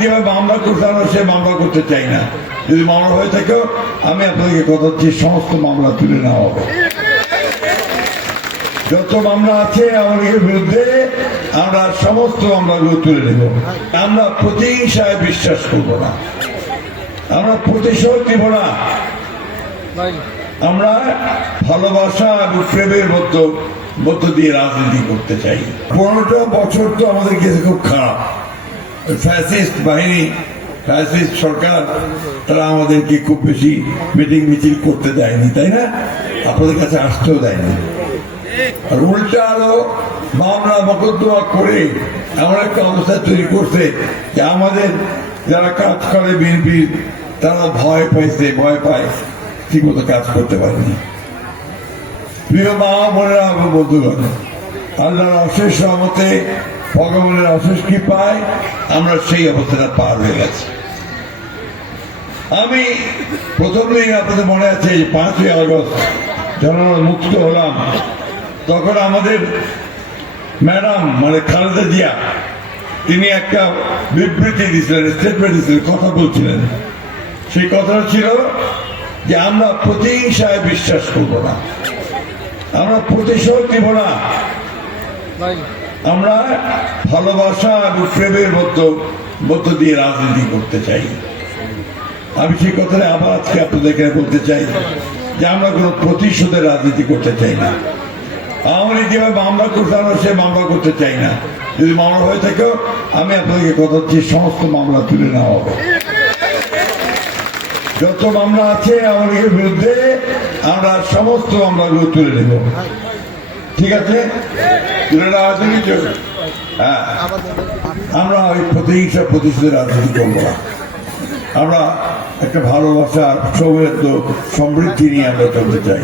যেভাবে মামলা করতে আমরা সে মামলা করতে চাই না। যদি মামলা হয়ে থাকে আমি আপনাদেরকে কথা হচ্ছে সমস্ত মামলা তুলে নেওয়া হবে। যত মামলা আছে আমাদের বিরুদ্ধে আমরা সমস্ত মামলাগুলো তুলে নেব। আমরা প্রতিহিংসায় বিশ্বাস করব না, আমরা প্রতিশোধ দিব না, আমরা ভালোবাসা এবং প্রেমের মধ্য দিয়ে রাজনীতি করতে চাই। 15টা বছর তো আমাদের কাছে খুব খারাপ। ফ্যাসিস্ট বাহিনী, ফ্যাসিস্ট সরকার, তারা আমাদেরকে খুব বেশি মিটিং মিছিল করতে দেয়নি, তাই না? আপনাদের কাছে আসতেও দেয়নি। আর উল্টা আরো মামলা মকদ্দমা করে এমন একটা অবস্থা তৈরি করছে যে আমাদের যারা কাজ করে বিএনপির তারা ভয় পায়, ঠিক মতো কাজ করতে পারেনি। প্রিয় মা বোনেরা এবং বন্ধুগণ, আল্লাহর অশেষ রহমতে, ভগবানের অশেষ কৃপায় আমরা সেই অবস্থাটা পার হয়ে গেছি। আমি প্রথমেই আপনাদের মনে আছে 5ই আগস্ট যখন আমরা মুক্ত হলাম, তখন আমাদের ম্যাডাম মানে খালেদা জিয়া তিনি একটা বিবৃতি দিয়েছিলেন, স্টেটমেন্ট দিয়েছিলেন, কথা বলছিলেন। সেই কথাটা ছিল যে আমরা প্রতিহিংসায় বিশ্বাস করব না, আমরা প্রতিশোধ দিব না, আমরা ভালোবাসা এবং প্রেমের মধ্য দিয়ে রাজনীতি করতে চাই। আমি সেই কথাটা আবার আজকে আপনাদেরকে বলতে চাই যে আমরা কোনো প্রতিশোধের রাজনীতি করতে চাই না। আওয়ামী লীগ যেভাবে মামলা করতে আমরা সে মামলা করতে চাই না। যদি মামলা হয়ে থাকে আমি আপনাদেরকে কথা হচ্ছে সমস্ত মামলা তুলে নেওয়া হবে। যত মামলা আছে আমাদের বিরুদ্ধে আমরা সমস্ত মামলাগুলো তুলে নেব। ঠিক আছে, তুলে নেওয়া আছে কিছু? হ্যাঁ, আমরা ওই প্রতিহিংসা প্রতিশোধের রাজনীতি করবো না। আমরা একটা ভালোবাসা, সৌহার্দ্য, সমৃদ্ধি নিয়ে আমরা চলতে চাই।